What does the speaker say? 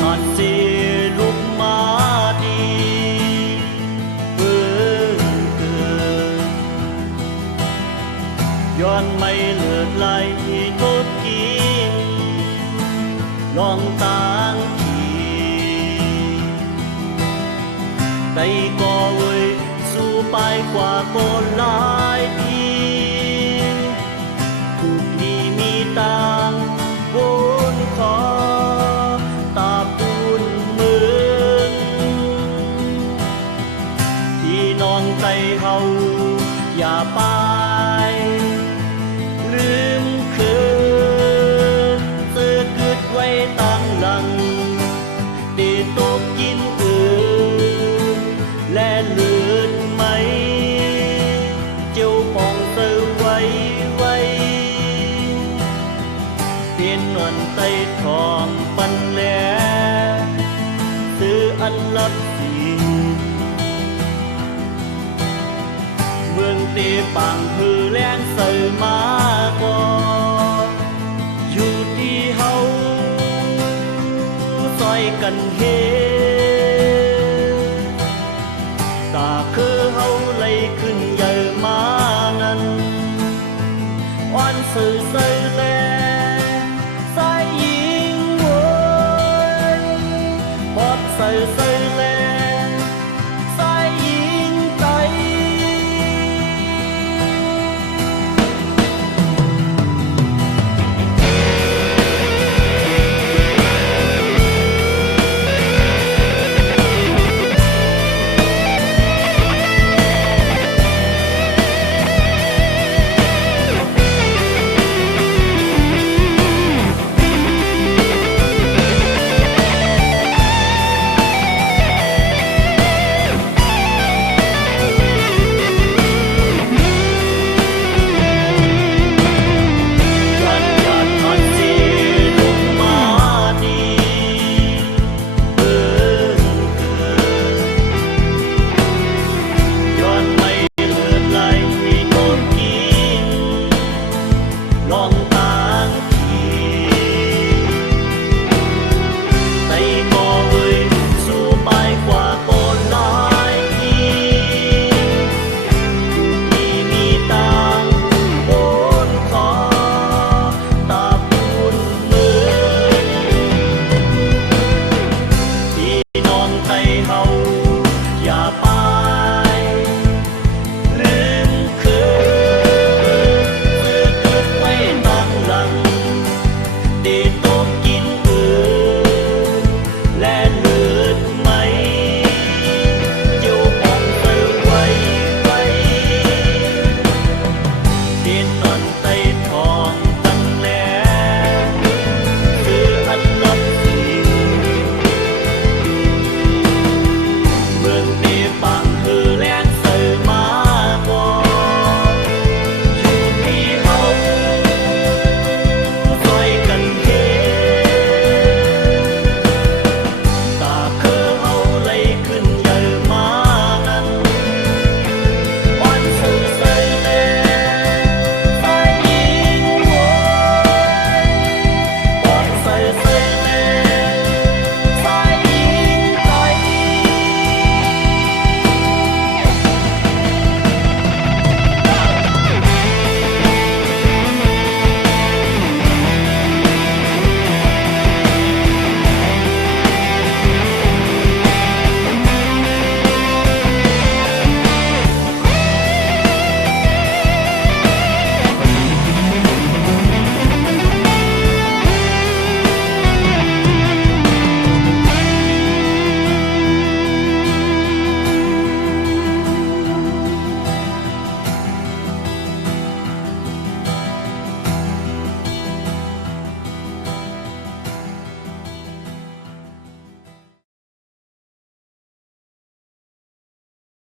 ทันทีลุกมาดีเปิดเกย้อนไม่เลิดไหลทุกทีลองต่างทีใจก็เวยสู้ไปกว่าคน ไป ลืมคืนซื้อกึดไว้ตั้งหลังตีตกกินอื่นและลือนไหม เจ้าปองเสือไว้ไว้เปลี่ยนนวลไตทองปันแหลซื้ออันลับ ปั